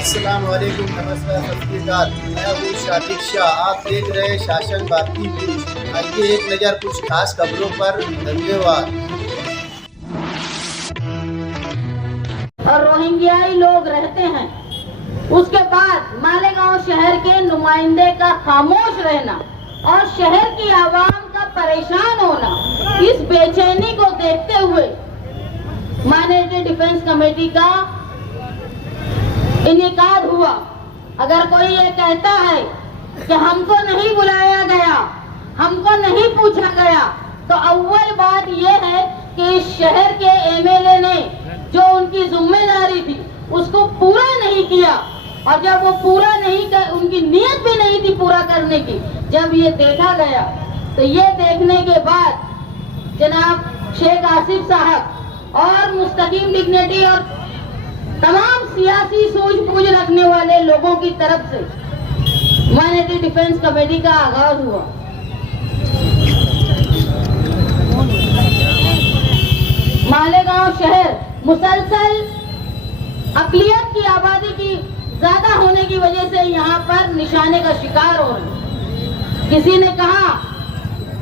السلام علیکم، نمسکار، ست شری اکال۔ میں ہوں شاطق شاہ، آپ دیکھ رہے شاشن بھارتی نیوز۔ آئیے ایک نظر کچھ خاص خبروں پر۔ دھنیہ واد۔ اور روہنگیائی لوگ رہتے ہیں، اس کے بعد مالیگاؤں شہر کے نمائندے کا خاموش رہنا اور شہر کی عوام کا پریشان ہونا، اس بے چینی کو دیکھتے ہوئے مائنرٹی ڈیفنس کمیٹی کا انعقاد ہوا۔ اگر کوئی یہ کہتا ہے کہ ہم کو نہیں بلایا گیا، ہم کو نہیں پوچھا گیا، تو اول بات یہ ہے کہ اس شہر کے ایم ایل اے نے جو ان کی ذمہ داری تھی اس کو پورا نہیں کیا، اور جب وہ پورا نہیں کر، ان کی نیت بھی نہیں تھی پورا کرنے کی، جب یہ دیکھا گیا تو یہ دیکھنے کے بعد جناب شیخ آصف صاحب اور مستقیم ڈگنیٹی اور تمام سیاسی سوجھ بوجھ رکھنے والے لوگوں کی طرف سے مائنرٹی ڈیفنس کمیٹی کا آغاز ہوا۔ مالیگاؤں شہر مسلسل اقلیت کی آبادی کی زیادہ ہونے کی وجہ سے یہاں پر نشانے کا شکار ہو رہے ہیں۔ کسی نے کہا،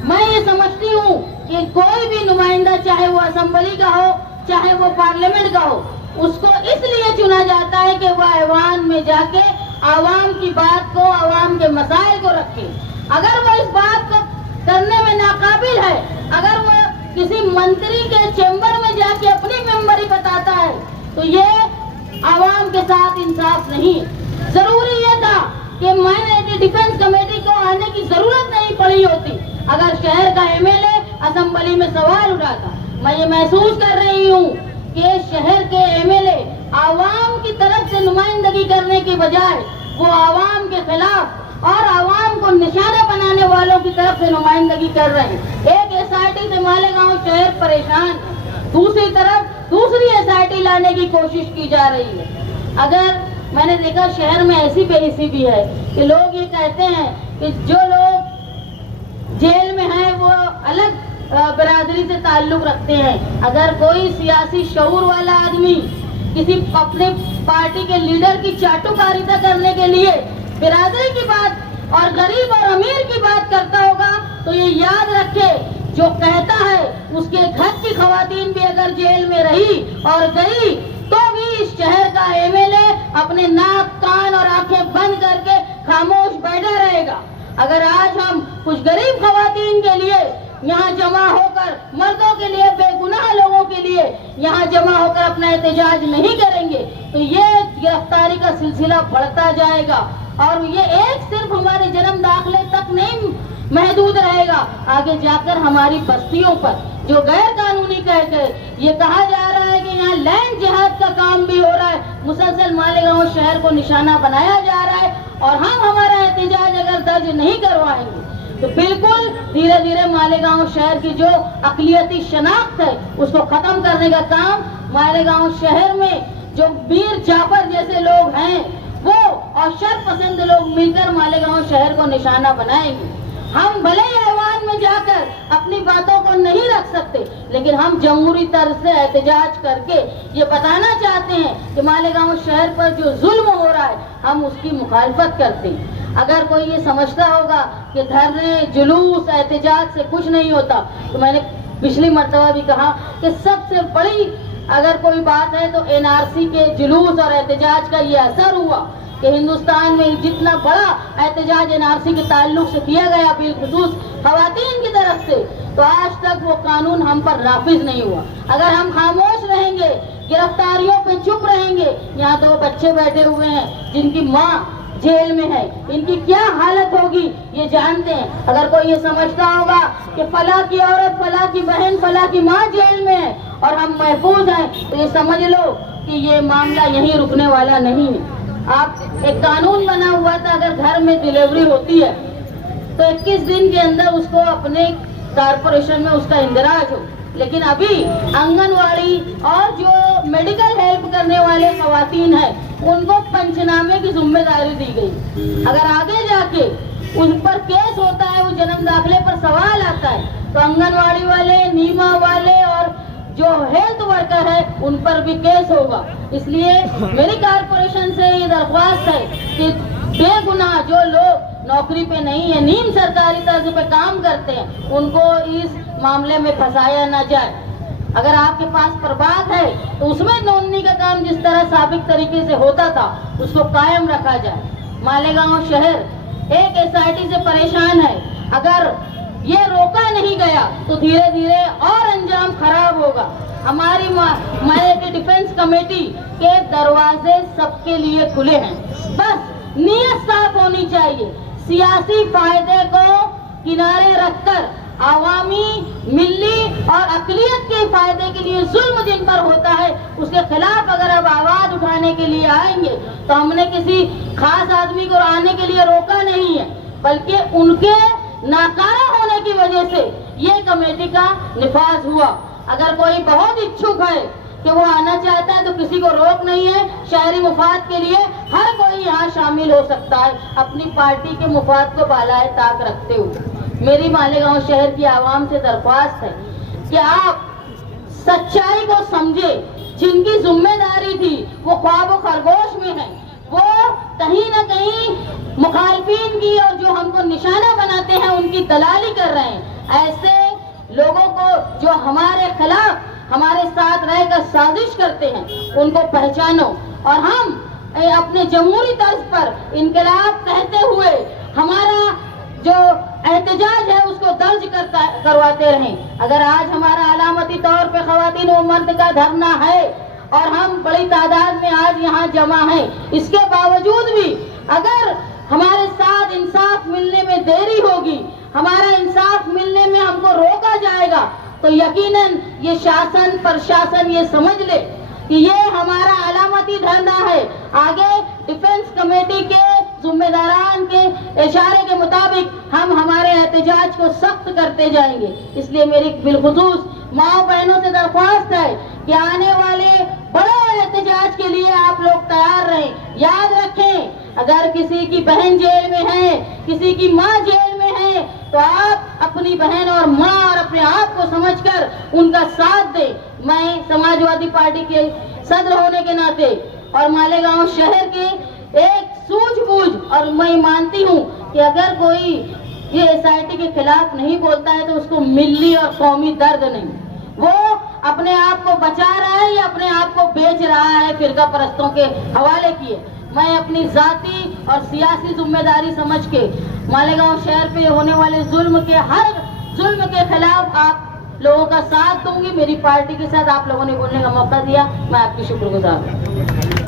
میں یہ سمجھتی ہوں کہ کوئی بھی نمائندہ، چاہے وہ اسمبلی کا ہو چاہے وہ پارلیمنٹ کا ہو، اس کو اس لیے چنا جاتا ہے کہ وہ ایوان میں جا کے عوام کی بات کو، عوام کے مسائل کو رکھے۔ اگر وہ اس بات کو کرنے میں ناقابل ہے، اگر وہ کسی منتری کے چیمبر میں جا کے اپنی ممبری بتاتا ہے، تو یہ عوام کے ساتھ انصاف نہیں۔ ضروری یہ تھا کہ مائنرٹی ڈیفنس کمیٹی کو آنے کی ضرورت نہیں پڑی ہوتی اگر شہر کا ایم ایل اے اسمبلی میں سوال اٹھاتا۔ میں یہ محسوس کر رہی ہوں کہ شہر کے ایم ایل اے عوام کی طرف سے نمائندگی کرنے کی بجائے وہ عوام کے خلاف اور عوام کو نشانہ بنانے والوں کی طرف سے نمائندگی کر رہے ہیں۔ ایک ایس آئی ٹی سے مالیگاؤں شہر پریشان، دوسری طرف دوسری ایس آئی ٹی لانے کی کوشش کی جا رہی ہے۔ اگر میں نے دیکھا شہر میں ایسی بے حسی بھی ہے کہ لوگ یہ کہتے ہیں کہ جو لوگ جیل میں ہیں وہ الگ برادری سے تعلق رکھتے ہیں۔ اگر کوئی سیاسی شعور والا آدمی کسی اپنے پارٹی کے لیڈر کی چاٹوکاریتا کرنے کے لیے برادری کی بات اور غریب اور امیر کی بات کرتا ہوگا تو یہ یاد رکھے، جو کہتا ہے اس کے گھر کی خواتین بھی اگر جیل میں رہی اور گئی تو بھی اس شہر کا ایم ایل اے اپنے ناک، کان اور آنکھیں بند کر کے خاموش بیٹھا رہے گا۔ اگر آج ہم کچھ غریب خواتین کے لیے یہاں جمع ہو کر، مردوں کے لیے، بے گناہ لوگوں کے لیے یہاں جمع ہو کر اپنا احتجاج نہیں کریں گے تو یہ گرفتاری کا سلسلہ بڑھتا جائے گا، اور یہ ایک صرف ہمارے جنم داخلے تک نہیں محدود رہے گا، آگے جا کر ہماری بستیوں پر جو غیر قانونی کہہ کے یہ کہا جا رہا ہے کہ یہاں لینڈ جہاد کا کام بھی ہو رہا ہے، مسلسل مالیگاؤں شہر کو نشانہ بنایا جا رہا ہے، اور ہم ہمارا احتجاج اگر درج نہیں کروائیں گے تو بالکل دھیرے دھیرے مالیگاؤں شہر کی جو اقلیتی شناخت ہے اس کو ختم کرنے کا کام مالیگاؤں شہر میں جو میر جعفر جیسے لوگ ہیں وہ اور شر پسند لوگ مل کر مالیگاؤں شہر کو نشانہ بنائیں گے۔ ہم بھلے ہی ایوان میں جا کر اپنی باتوں کو نہیں رکھ سکتے، لیکن ہم جمہوری طرز سے احتجاج کر کے یہ بتانا چاہتے ہیں کہ مالیگاؤں شہر پر جو ظلم ہو رہا ہے ہم اس کی مخالفت کرتے ہیں۔ اگر کوئی یہ سمجھتا ہوگا کہ دھرنے، جلوس، احتجاج سے کچھ نہیں ہوتا، تو میں نے پچھلی مرتبہ بھی کہا کہ سب سے بڑی اگر کوئی بات ہے تو این آر سی کے جلوس اور احتجاج کا یہ اثر ہوا کہ ہندوستان میں جتنا بڑا احتجاج این آر سی کے تعلق سے کیا گیا، بالخصوص خواتین کی طرف سے، تو آج تک وہ قانون ہم پر نافذ نہیں ہوا۔ اگر ہم خاموش رہیں گے، گرفتاریوں پہ چپ رہیں گے، یہاں تو وہ بچے بیٹھے ہوئے ہیں جن کی ماں جیل میں ہے، ان کی کیا حالت ہوگی یہ جانتے ہیں۔ اگر کوئی یہ سمجھتا ہوگا کہ فلاں کی عورت، فلاں کی بہن، فلاں کی ماں جیل میں ہے اور ہم محفوظ ہیں، تو یہ سمجھ لو کہ یہ معاملہ یہیں رکنے والا نہیں ہے۔ آپ ایک قانون بنا ہوا تھا، اگر گھر میں ڈیلیوری ہوتی ہے تو 21 دن کے اندر اس کو اپنے کارپوریشن میں اس کا اندراج ہو، لیکن ابھی آنگن واڑی اور جو میڈیکل ہیلپ کرنے والے خواتین ہیں ان کو پنچنامے کی ذمہ داری دی گئی۔ اگر آگے جا کے ان پر کیس ہوتا ہے، وہ جنم داخلے پر سوال آتا ہے، تو آنگن واڑی والے، نیما والے اور جو ہیلتھ ورکر ہے ان پر بھی کیس ہوگا۔ اس لیے میری کارپوریشن سے یہ درخواست ہے کہ بے گناہ جو لوگ نوکری پہ نہیں ہے، نیم سرکاری طرز پہ کام کرتے ہیں، ان کو اس معاملے میں پھنسایا نہ جائے۔ اگر آپ کے پاس پربات ہے تو اس میں نوندنی کا کام جس طرح سابق طریقے سے ہوتا تھا اس کو قائم رکھا جائے۔ مالیگاؤں شہر ایک SIT سے پریشان ہے، اگر یہ روکا نہیں گیا تو دھیرے دھیرے اور انجام خراب ہوگا۔ ہماری مالے کی ڈیفنس کمیٹی کے دروازے سب کے لیے کھلے ہیں، بس نیت صاف ہونی چاہیے۔ سیاسی فائدے کو کنارے رکھ کر عوامی، ملی اور اقلیت کے فائدے کے لیے ظلم جن پر ہوتا ہے اس کے خلاف اگر اب آواز اٹھانے کے لیے آئیں گے تو ہم نے کسی خاص آدمی کو آنے کے لیے روکا نہیں ہے، بلکہ ان کے ناکارہ ہونے کی وجہ سے یہ کمیٹی کا نفاذ ہوا۔ اگر کوئی بہت اچھک ہے کہ وہ آنا چاہتا ہے تو کسی کو روک نہیں ہے۔ شہری مفاد کے لیے ہر کوئی یہاں شامل ہو سکتا ہے اپنی پارٹی کے مفاد کو بالائے طاق رکھتے ہوئے۔ میری مالیگاؤں شہر کی عوام سے درخواست ہے کہ آپ سچائی کو سمجھے۔ جن کی ذمہ داری تھی وہ خواب و خرگوش میں ہے، وہ کہیں نہ کہیں مخالفین کی اور جو ہم کو نشانہ بناتے ہیں ان کی دلالی کر رہے ہیں۔ ایسے لوگوں کو جو ہمارے خلاف ہمارے ساتھ رہ کر سازش کرتے ہیں ان کو پہچانو، اور ہم اپنے جمہوری طرز پر انقلاب کہتے ہوئے ہمارا جو احتجاج ہے اس کو درج کرواتے رہیں۔ اگر آج ہمارا علامتی طور پہ خواتین و مرد کا دھرنا ہے اور ہم بڑی تعداد میں آج یہاں جمع ہیں، اس کے باوجود بھی اگر ہمارے ساتھ انصاف ملنے میں دیری ہوگی، ہمارا انصاف ملنے میں ہم کو روکا جائے گا، تو یقیناً یہ شاسن پرشاسن یہ سمجھ لے کہ یہ ہمارا علامتی دھرنا ہے۔ آگے ڈیفنس کمیٹی کے ذمہ داران کے اشارے کے مطابق ہم ہمارے احتجاج کو سخت کرتے جائیں گے۔ اس لیے میری بالخصوص ماں بہنوں سے درخواست ہے کہ آنے والے بڑے احتجاج کے لیے آپ لوگ تیار رہیں۔ یاد رکھیں، اگر کسی کی بہن جیل میں ہے، کسی کی ماں جیل میں ہے، تو آپ اپنی بہن اور ماں اور اپنے آپ کو سمجھ کر ان کا ساتھ دیں۔ میں سماجوادی پارٹی کے صدر ہونے کے ناطے اور مالیگاؤں شہر کے ایک سوجھ بوجھ، اور میں مانتی ہوں کہ اگر کوئی یہ SIT کے خلاف نہیں بولتا ہے تو اس کو ملی اور قومی درد نہیں، وہ اپنے آپ کو بچا رہا ہے یا اپنے آپ کو بیچ رہا ہے فرقہ پرستوں کے حوالے کیے۔ میں اپنی ذاتی اور سیاسی ذمہ داری سمجھ کے مالیگاؤں شہر پہ ہونے والے ہر ظلم کے خلاف آپ لوگوں کا ساتھ دوں گی۔ میری پارٹی کے ساتھ آپ لوگوں نے بولنے کا موقع دیا، میں آپ کی شکر گزار ہوں۔